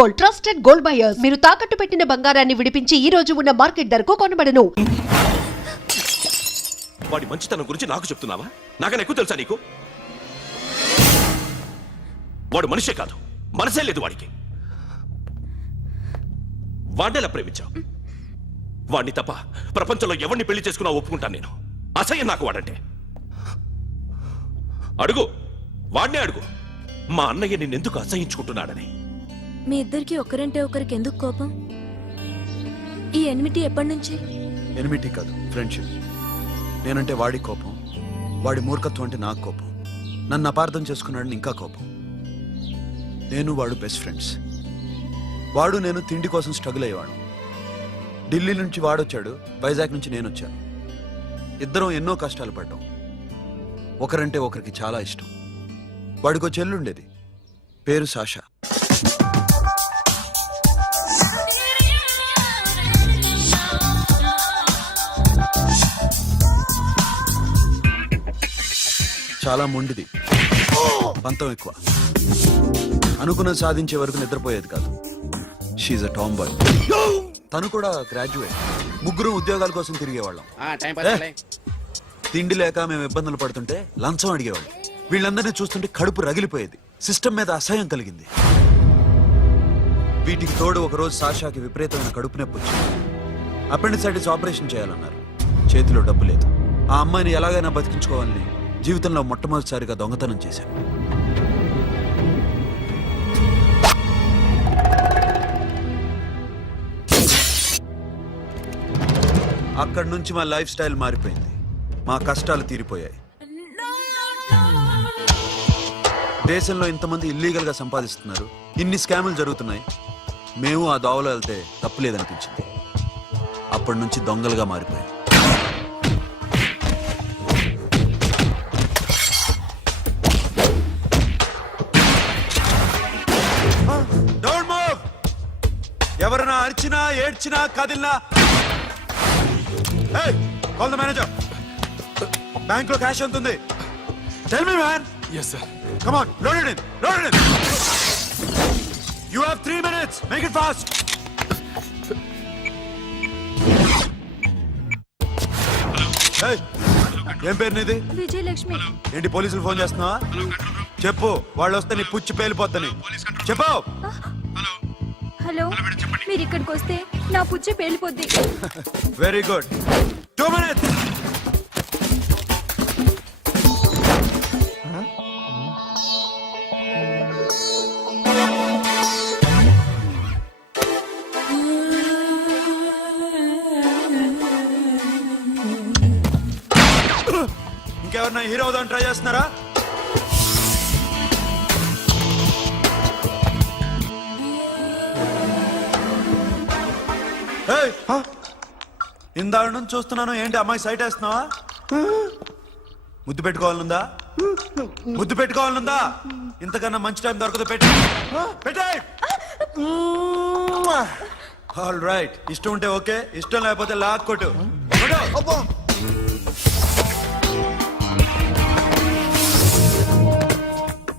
Gold, trusted gold buyers. మీరు తాకట్టు పెట్టిన బంగారాన్ని విడిపించి ఈ రోజు ఉన్న మార్కెట్ ధరకు కొనబడను. వాడి మంచితనం గురించి నాకు చెప్తున్నావా? నాకన్నా ఎక్కువ తెలుసా నీకు? వాడు మనిషే కాదు, మనసే లేదు వాడికి. వాడినేలా ప్రేమించావు? వాడిని తప్ప ప్రపంచంలో ఎవరిని పెళ్లి చేసుకున్నా ఒప్పుకుంటాను నేను. అసహ్యం నాకు వాడంటే. అడుగు, వాడినే అడుగు, మా అన్నయ్య నిన్నెందుకు అసహించుకుంటున్నాడని. మీ ఇద్దరికి ఒకరంటే ఒకరికి ఎందుకు కోపం? ఈ ఎనిమిటీ ఎప్పటి నుంచి? ఎనిమిటీ కాదు, ఫ్రెండ్షిప్. నేనంటే వాడి కోపం, వాడి మూర్ఖత్వం అంటే నాకు కోపం. నన్ను అపార్థం చేసుకున్నాడని ఇంకా కోపం. నేను వాడు బెస్ట్ ఫ్రెండ్స్. వాడు నేను తిండి కోసం స్ట్రగుల్ అయ్యేవాడు. ఢిల్లీ నుంచి వాడొచ్చాడు, వైజాగ్ నుంచి నేను వచ్చాను. ఇద్దరం ఎన్నో కష్టాలు పడ్డాం. ఒకరంటే ఒకరికి చాలా ఇష్టం. వాడికో చెల్లుండేది, పేరు సాషా. చాలా మొండిది, పంతం ఎక్కువ. అనుకున్నది సాధించే వరకు నిద్రపోయేది కాదు. She's a tomboy. తను కూడా గ్రాడ్యుయేట్. ముగ్గురు ఉద్యోగాల కోసం తిరిగేవాళ్ళం. తిండి లేక మేము ఇబ్బందులు పడుతుంటే లంచం అడిగేవాళ్ళం. వీళ్ళందరినీ చూస్తుంటే కడుపు రగిలిపోయేది. సిస్టమ్ మీద అసహ్యం కలిగింది. వీటికి తోడు ఒకరోజు సాషాకి విపరీతమైన కడుపు నొప్పి వచ్చింది. అపెండిసైటిస్ ఆపరేషన్ చేయాలన్నారు. చేతిలో డబ్బు లేదు. ఆ అమ్మాయిని ఎలాగైనా బతికించుకోవాలని జీవితంలో మొట్టమొదటిసారిగా దొంగతనం చేశాను. అక్కడి నుంచి మా లైఫ్ స్టైల్ మారిపోయింది. మా కష్టాలు తీరిపోయాయి. దేశంలో ఇంతమంది ఇల్లీగల్ గా సంపాదిస్తున్నారు, ఇన్ని స్కాములు జరుగుతున్నాయి. మేము ఆ దోవలో వెళ్తే తప్పులేదనిపించింది. అప్పటి నుంచి దొంగలుగా మారిపోయాయి. ఎవరైనా అరిచినా ఏడ్చినా కదిలినా కాల్ ద మేనేజర్. బ్యాంక్ లో క్యాష్ ఎంత ఉంది? Tell me man. yes sir. come on, load it in, load it in. you have 3 minutes, make it fast. hey, ఏం పేరు నీది? విజయలక్ష్మి. ఏంటి పోలీసులు ఫోన్ చేస్తున్నావా? చెప్పు, వాళ్ళు వస్తే నీ పుచ్చి పేలిపోద్దని చెప్పు. హలో, మీరు ఇక్కడికి వస్తే నా పుచ్చి పేలిపోద్ది. Very good. 2 minutes. ఇంకెవరన్నా హీరో అవుదాం ట్రై చేస్తున్నారా? ఇందాక నుంచి చూస్తున్నాను, ఏంటి అమ్మాయి సైట్ వేస్తున్నావా? ముద్దు పెట్టుకోవాలనుందా? ముద్దు పెట్టుకోవాలనుందా? ఇంతకన్నా మంచి టైం దొరకదు. పెట్టే. ఆల్ రైట్, ఇష్టం ఉంటే ఓకే, ఇష్టం లేకపోతే లాక్ కొట్టు.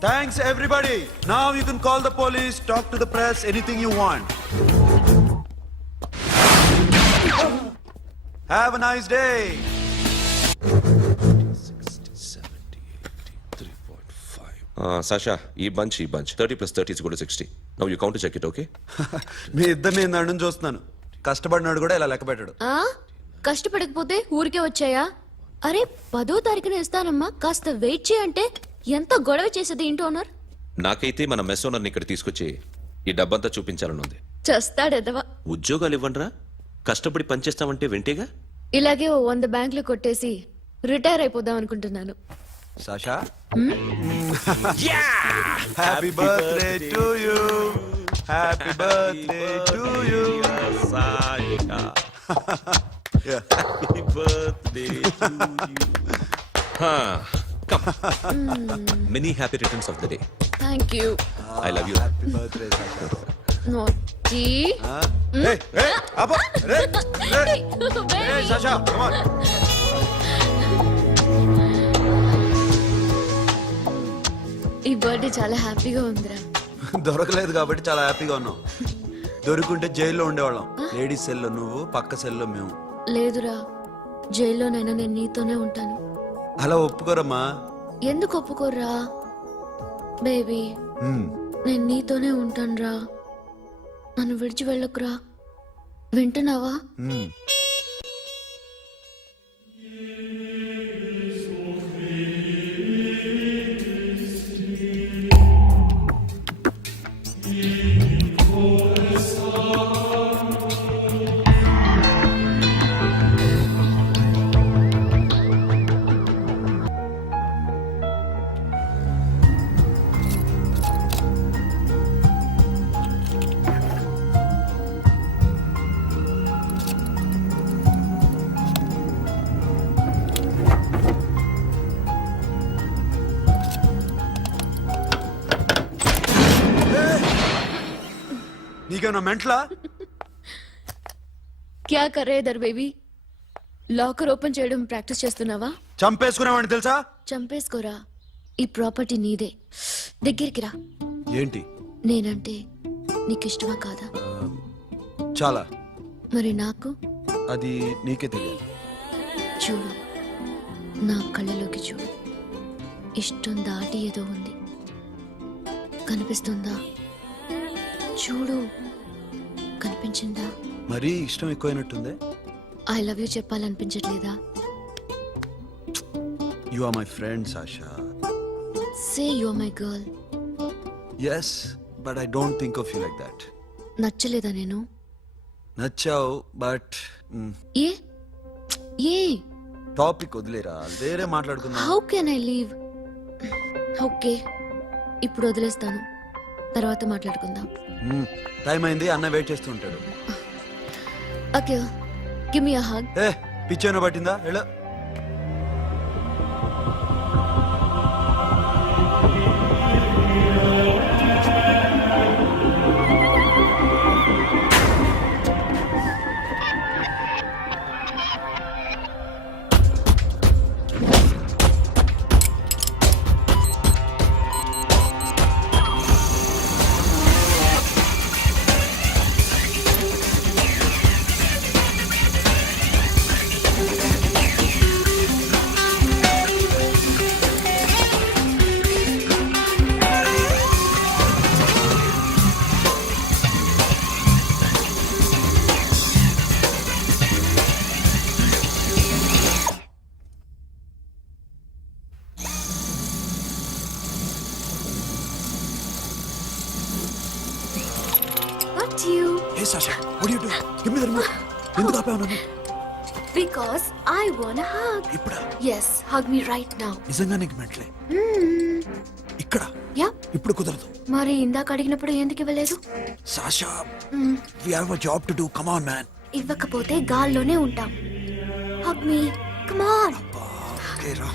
Thanks everybody. Now you can call the police, talk to the press, anything you want. Have a nice day. 60, 70, 80, 3.5. Sasha, ఈ bunch 30 plus 30 is equal to 60. Now you count to check it, okay? మీ ఇద్దరిని నేను చూస్తున్నాను. కష్టపడినాడు కూడా ఇలా లెక్క పెట్టాడు. కష్టపడకపోతే ఊరికే వచ్చాయా? అరే 10వ తారీఖున ఇస్తానమ్మా, కాస్త వెయిట్ చేయంటే ఎంత గొడవ చేసేది ఇంటి ఓనర్. నాకైతే మన మెస్ ఓనర్ని ఇక్కడ తీసుకొచ్చి ఈ డబ్బంతా చూపించాలని ఉంది. చేస్తాడెదవా. ఉద్యోగాలు ఇవ్వండిరా, కష్టపడి పనిచేస్తామంటే వింటేగా. ఇలాగే 100 బ్యాంకులు కొట్టేసి రిటైర్ అయిపోదాం అనుకుంటున్నాను. Sasha, happy birthday to you. Happy birthday to you Sasha. Happy birthday to you. Come. Many happy returns of the day. Thank you. I love you. Happy birthday, Sasha. Naughty. Hey, Abba. Hey, Sasha, come on. ఈ birthday చాలా హ్యాపీగా ఉందిరా. దొరకలేదు కాబట్టి చాలా హ్యాపీగా ఉన్నాం. దొరుకుంటే జైల్లో ఉండేవాళ్ళం. లేడీస్ సెల్లో నువ్వు, పక్క సెల్లో మేము. లేదురా, జైల్లోనైనా నేను నీతోనే ఉంటాను. అలా ఒప్పుకోరమ్మా. ఎందుకు ఒప్పుకోర్రా బేబీ? మ్మ్. నేను నీతోనే ఉంటానురా. నన్ను విడిచి వెళ్ళకురా. వింటున్నావా? మ్మ్. నీకేమన్నా మెంట్లా? క్యా కరే ఇధర్ బేబీ? లాకర్ ఓపెన్ చేయడం ప్రాక్టీస్ చేస్తున్నావా? చంపేసుకునేవాడిని తెలుసా? చంపేసుకోరా. ఈ ప్రాపర్టీ నీదే. దగ్గరికి రా. ఏంటి? నేనంటే నీకు ఇష్టమా కాదా? చాలా. మరి నాకు? అది నీకే తెలియాలి. చూడు, నా కళ్ళలోకి చూడు. ఇష్టం దాటి ఏదో ఉంది. కనిపిస్తుందా? చూడు, కనిపించిందా? మరీ ఇష్టం ఎక్కువైనట్టుందే. ఐ లవ్ యూ చెప్పాలనిపించట్లేదా? You are my friend Sasha. Say you are my girl. Yes, but I don't think of you like that. నచ్చలేదా నేను? నచ్చావు, బట్ ఏ ఏ టాపిక్ వదిలేరా, వేరే మాట్లాడుకుందాం. How can I leave? Okay, ఇప్పుడు వదిలేస్తాను. తర్వాత మాట్లాడుకుందాం. టైం అయింది, అన్న వెయిట్ చేస్తూ ఉంటాడు. Okay, give me a hug. ఏ పిచ్చేనా పట్టిందా? ఎలా? Not you. Hey Sasha, what are you doing? Give me the remote. ఎందుకు ఆపావు నన్ను? Because I want a hug. ఇప్పుడా? Yes, hug me right now. నిజంగా నీకు మెంట్లే? ఇక్కడ Yeah. ఇప్పుడు కుదరదు. మరి ఇందాక అడిగినప్పుడు ఎందుకు ఇవ్వలేదు? Sasha, we have a job to do. Come on, man. ఇవ్వకపోతే గాల్లోనే ఉంటాం. Hug me. Come on. Okay, రా.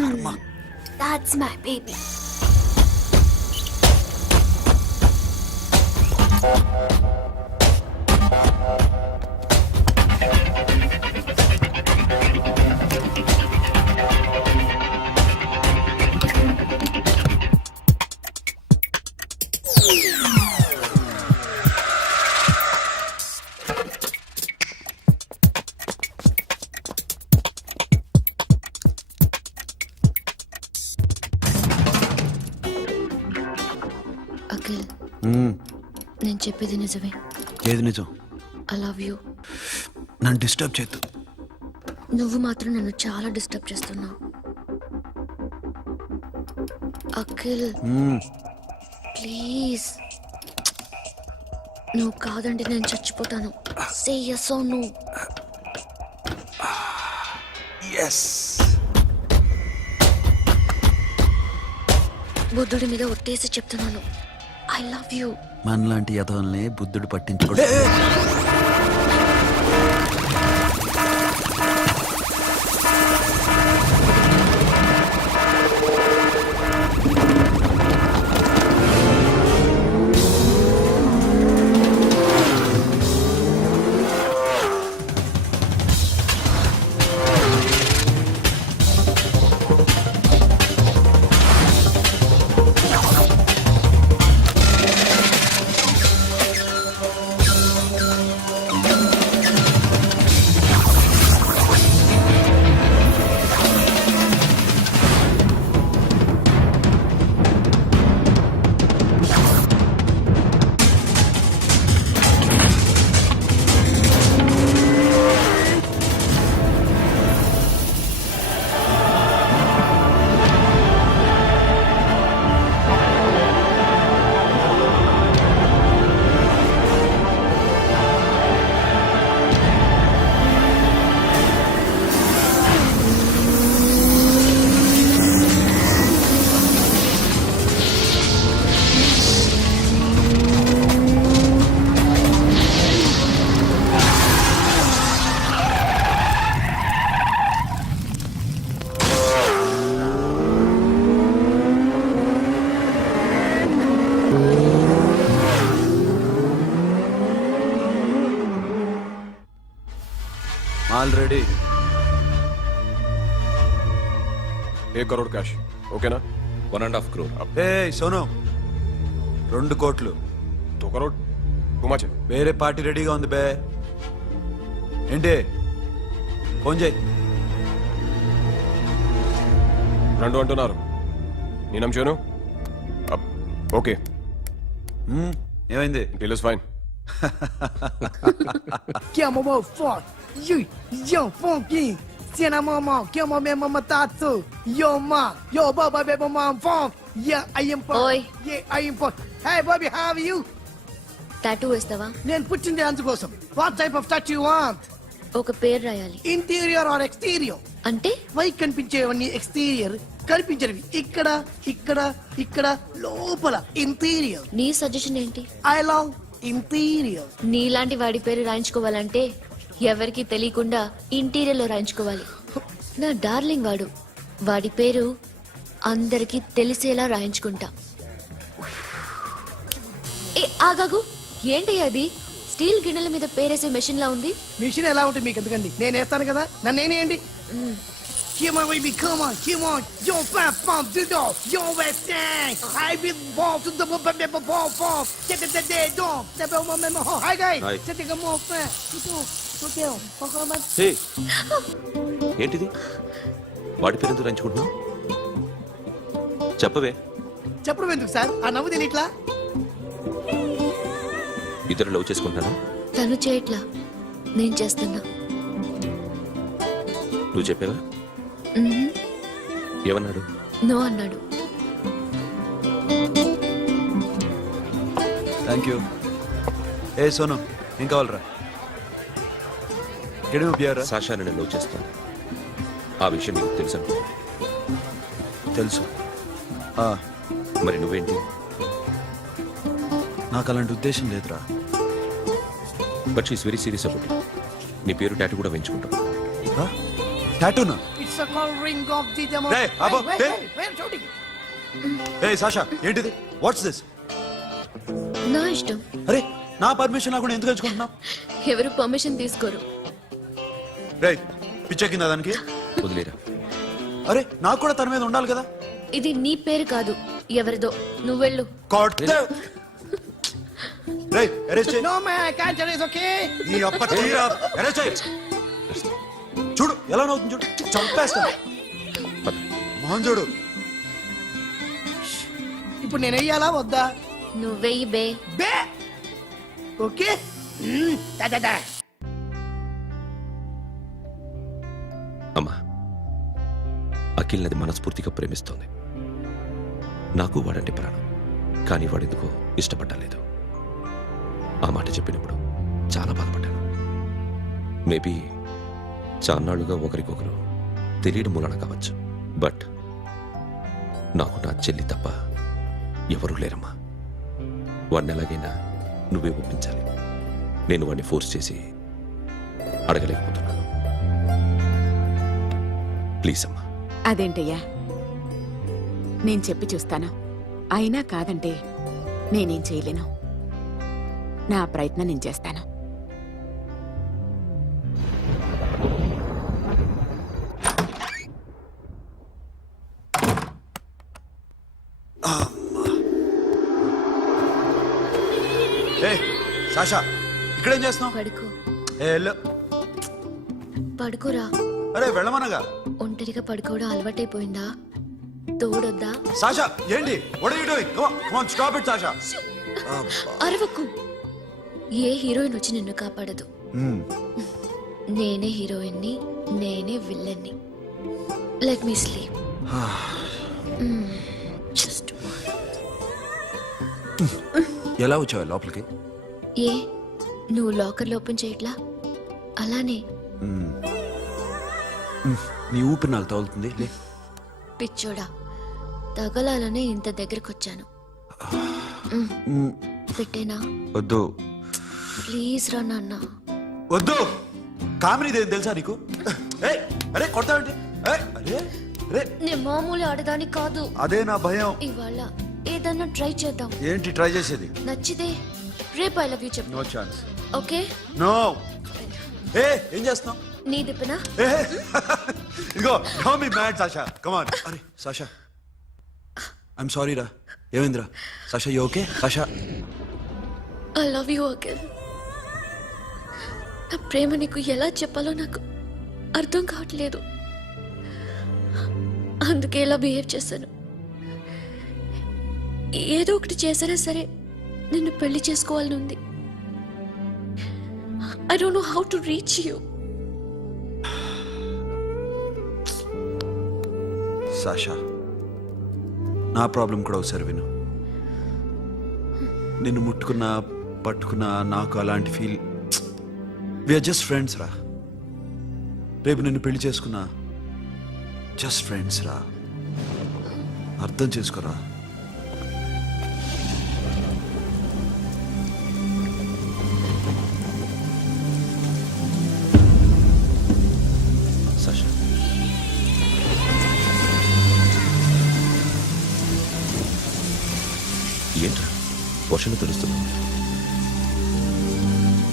కర్మ. That's my baby. అఖిల్, నేను చెప్పేది నిజమే. ఏది నిజం? I love you. నన్ను డిస్టర్బ్ చేయొద్దు. నువ్వు మాత్రం నన్ను చాలా డిస్టర్బ్ చేస్తున్నావు. అఖిల్ ప్లీజ్, నువ్వు కాదంటే నేను చచ్చిపోతాను. సే yes or no. ఎస్. బుద్ధుడి మీద ఒట్టేసి చెప్తున్నాను. I love you. మనలాంటి యథవల్ని బుద్ధుడు పట్టించుకోడు. ఆల్రెడీ 1 करोड़ कैश ओके ना 1.5 crore. ఏ సోను 2 కోట్లు 2 करोड़ घुमाचे వేరే పార్టీ రెడీగా ఉంది బే ఏంటి ఫోన్ చేయి రెండు అంటున్నారు నేనం చేయను ఓకే ఏమైంది deal is fine Que é mamão forte, yo funky, cena mamão, que é mamãe mamatato, yo ma, yo baba beba mam funk, yeah I am Oi. yeah I am funk. Hey Bobby, how are you? Tattoo వేస్తావా? నేను పుట్టింది అందుకోసం. What type of tattoo you want? ఒక పేరు రాయాలి. Interior or exterior? అంటే పైకి కనిపించేవన్నీ exterior, కనిపించేవి ఇక్కడ ఇక్కడ ఇక్కడ లోపల ఇంటీరియర్. నీ సజెషన్ ఏంటి? I love interior. నీలాంటి వాడి పేరు రాయించుకోవాలంటే ఎవరికి తెలియకుండా ఇంటీరియర్ లో రాయించుకోవాలి. నా డార్లింగ్ వాడు, వాడి పేరు అందరికి తెలిసేలా రాయించుకుంటా. ఏ ఆగాగు, ఏంటి అది? స్టీల్ గిన్నెల మీద పేరేసే మెషిన్ లా ఉంది. మిషన్ ఎలా ఉంటుంది మీకు ఎందుకండి, నేను వేస్తాను కదా, నన్ను నేనేయండి. Come on, baby, come on, come on. Yo, fat pump, do do. Yo, West End. I be ball to the ball, ball. Get the dead dog. The bell, my hi, guys. Hi. Set the more fat. Okay, okay. హే ఏంటిది వాడి పేరు ఎందుకు రంచుకుంటున్నావు చెప్పవే. చెప్పడం ఎందుకు sir, ఆ నవ్వు తిని ఇట్లా. ఇద్దరు లవ్ చేసుకుంటాను. తను చేయట్లా, నేను చేస్తున్నా. నువ్వు చెప్పావా? ఏమన్నాడు? నో అన్నాడు. Thank you. ఏ సోను ఏం కావాలరా? గడిమ బియారా? సాషా నేను లవ్ చేస్తాను. ఆ విషయం నీకు తెలుసు అనుకో. తెలుసు. మరి నువ్వేంటి? నాకు అలాంటి ఉద్దేశం లేదురా. But she's very serious about it. నీ పేరు టాటూ కూడా వేయించుకుంటాం. టాటూనా? It's a call ring of the demo. Hey, Abba, hey. Wait, shooting. A Sasha ఏంటిది? What's this? నా ఇష్టం. అరే నా పర్మిషన్ లేకుండా ఎందుకు ఎంచుకుంటున్నావు? ఎవరు పర్మిషన్ తీసుకోరు. రే పిచ్చెక్కిందా దానికి? వదిలేరా. అరే నాకు కూడా తన మీద ఉండాలి కదా. ఇది నీ పేరు కాదు, ఎవరిదో. నువ్వెళ్ళు. రే అరెస్ట్ చేయి. No man, I can't tell you, it's okay. ఈ అప్ప తీరా అరెస్ట్ చేయి. చూడు ఎలా నవ్వుతుంది చూడు, చంపేస్తా. మోహన్ చూడు. ఇప్పుడు నేను వెయ్యాలా వద్దా? నువ్వెయ్యి బే. బే ఓకే. Da da da. అమ్మా, అఖిల్ నది మనస్ఫూర్తిగా ప్రేమిస్తోంది. నాకు వాడంటే ప్రాణం, కానీ వాడెందుకో ఇష్టపడలేదు. ఆ మాట చెప్పినప్పుడు చాలా బాధపడ్డాను. మేబీ చాన్నాళ్ళుగా ఒకరికొకరు తెలియడం మూలన కావచ్చు. బట్ నాకు నా చెల్లి తప్ప ఎవరూ లేరమ్మా. వాడిని ఎలాగైనా నువ్వే ఒప్పించాలి. నేను వాడిని ఫోర్స్ చేసి అడగలేకపోతున్నాను. ప్లీజ్ అమ్మా. అదేంటయ్యా, నేను చెప్పి చూస్తాను. అయినా కాదంటే నేనేం చేయలేను. నా ప్రయత్నం నేను చేస్తాను. ఏ సాషా ఇక్కడేం చేస్తున్నావు? పడుకో. ఏ వెళ్ళు. పడుకోరా. అరే వెళ్ళమనగా. ఒంటరిగా పడుకోవడం అలవాటైపోయిందా? తోడొద్దా? సాషా ఏంటి? What are you doing? Come on, come on, stop it Sasha. అరవకు. ఏ హీరోయిన్ వచ్చి నిన్ను కాపాడదు. నేనే హీరోయిన్ని, నేనే విల్లన్ని. Let me sleep. జస్ట్ ఎలా వచ్చావు లోపలికి? ఏ నువ్వు లాకర్లో ఓపెన్ చేయట్లా? అలానే. నీ ఊపిరి నాకు తగులుతుంది. లే. పిచ్చోడా, తగలాలనే ఇంత దగ్గరకొచ్చాను. పెట్టేనా? వద్దు ప్లీజ్ రా నాన్న. వద్దు. కామెడీ తెలుసా నీకు? ఏయ్, అరే కొడతావేంటి? ఏయ్, అరే అరే నేను మామూలు ఆడదాని కాదు. అదే నా భయం. ఇవాళ ఏదన్నా ట్రై చేద్దాం. ఏంటి ట్రై చేసేది? నచ్చితే రేపు ఐ లవ్ యూ చెప్పు. No chance. ఓకే. నో. ఏ ఏం చేస్తున్నావు? నీ దిప్పనా? ఇదిగో don't be mad Sasha come on. అరే సాషా ఐఎమ్ సారీ రా. ఏమైందిరా Sasha? You okay Sasha? I love you again. నా ప్రేమ నీకు ఎలా చెప్పాలో నాకు అర్థం కావట్లేదు. అందుకే ఇలా బిహేవ్ చేశాను. ఏదో ఒకటి చేసినా సరే నిన్ను పెళ్లి చేసుకోవాలని ఉంది. I don't know how to reach you. Sasha నా ప్రాబ్లం కూడా ఒకసారి విను. నిన్ను ముట్టుకున్నా పట్టుకున్నా నాకు అలాంటి ఫీల్. వీఆర్ జస్ట్ ఫ్రెండ్స్ రా. రేపు నిన్ను పెళ్లి చేసుకున్నా జస్ట్ ఫ్రెండ్స్ రా. అర్థం చేసుకోరా. సాషా ఏంట్రా వర్షం తెలుస్తుంది?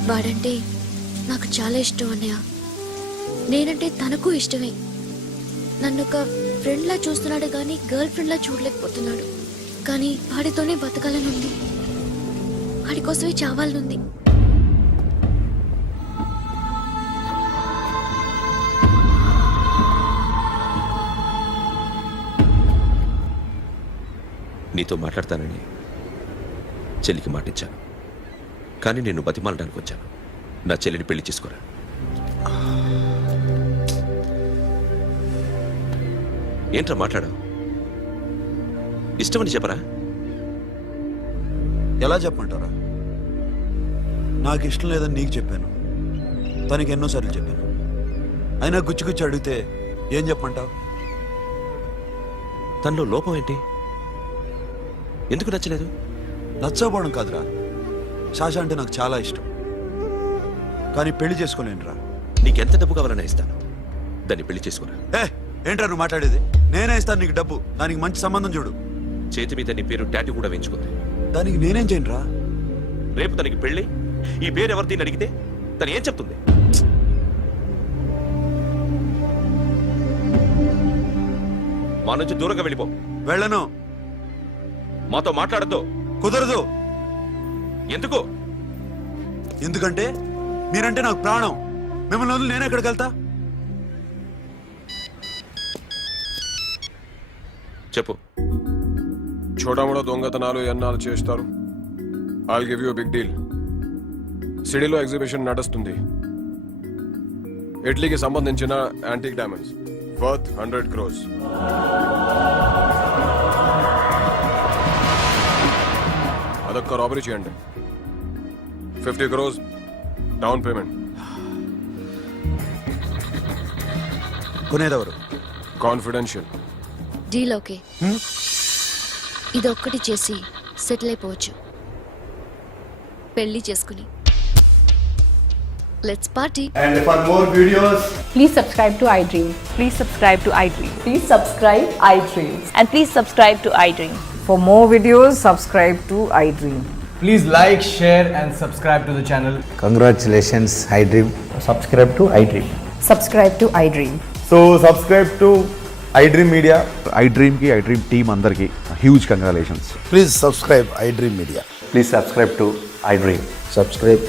వాడంటే నాకు చాలా ఇష్టం అన్నయ్య. నేనంటే తనకు ఇష్టమే. నన్ను ఒక ఫ్రెండ్లా చూస్తున్నాడు కానీ గర్ల్ ఫ్రెండ్లా చూడలేకపోతున్నాడు. కానీ వాడితోనే బతకాలని ఉంది. వాడి కోసమే చావాలనుంది. నీతో మాట్లాడతానని చెల్లికి మాటిచ్చాను, కానీ నేను బతిమాలడానికి వచ్చాను. నా చెల్లిని పెళ్లి చేసుకోరా. ఏంట్రా మాట్లాడావు? ఇష్టమని చెప్పరా? ఎలా చెప్పమంటారా? నాకు ఇష్టం లేదని నీకు చెప్పాను, తనకి ఎన్నోసార్లు చెప్పాను. అయినా గుచ్చి అడిగితే ఏం చెప్పమంటావు? తనలో లోపం ఏంటి? ఎందుకు నచ్చలేదు? నచ్చకపోవడం కాదురా, సాషా అంటే నాకు చాలా ఇష్టం, కానీ పెళ్లి చేసుకోలేనురా. నీకెంత డబ్బు కావాలన్నా ఇస్తాను, దాన్ని పెళ్లి చేసుకోరా. ఏంట్రా నువ్వు మాట్లాడేది? నేనే ఇస్తాను నీకు డబ్బు, దానికి మంచి సంబంధం చూడు. చేతి మీద నీ పేరు టాటూ కూడా వేయించుకుంది. దానికి నేనేం చేయనురా? రేపు తనకి పెళ్ళి ఈ పేరు ఎవరిని అడిగితే తను ఏం చెప్తుంది? మా నుంచి దూరంగా వెళ్ళిపో. వెళ్ళను. మాతో మాట్లాడద్దు. కుదరదు. ఎందుకు? ఎందుకంటే మీరంటే నాకు ప్రాణం. మిమ్మల్ని వదిలి నేను ఎక్కడికి వెళ్తా? చెప్పు. చోటామోటా దొంగతనాలు ఎన్నాళ్ళు చేస్తారు? I'll give you big deal. సిటీలో ఎగ్జిబిషన్ నడుస్తుంది. ఇటలీకి సంబంధించిన యాంటిక్ డైమండ్స్ వర్త్ 100 crores. అదొక్క రాబరీ చేయండి. 50 crores డౌన్ పేమెంట్. కొనేదెవరు? కాన్ఫిడెన్షియల్. Deal okay. ఇదొక్కటి చేసి సెటిల్ అయిపోవచ్చు. పెళ్లి చేసుకుని let's party. And for more videos, Please subscribe to iDream. Please subscribe to iDream. Please subscribe iDream. And please subscribe to iDream. For more videos, subscribe to iDream. please like, share, and subscribe to the channel. Congratulations, iDream. Subscribe to iDream. Subscribe to iDream. So subscribe to iDream Media. iDream ki iDream team andarki huge congratulations. Please subscribe iDream Media. Please subscribe to iDream. Subscribe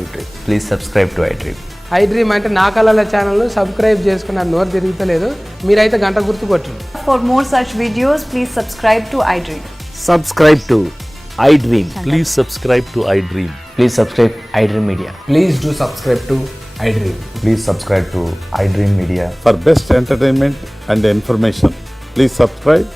iDream. Please subscribe to iDream. iDream అంటే నా కళల channel subscribe చేసుకున్న నోరు తిరుగుతలేదు. మీరైతే గంట గుర్తు కొట్టండి. For more such videos, please subscribe to iDream. Subscribe to iDream. Please subscribe to iDream. Please subscribe iDream Media. Please do subscribe to iDream. Please subscribe to iDream Media. For best entertainment and information, please subscribe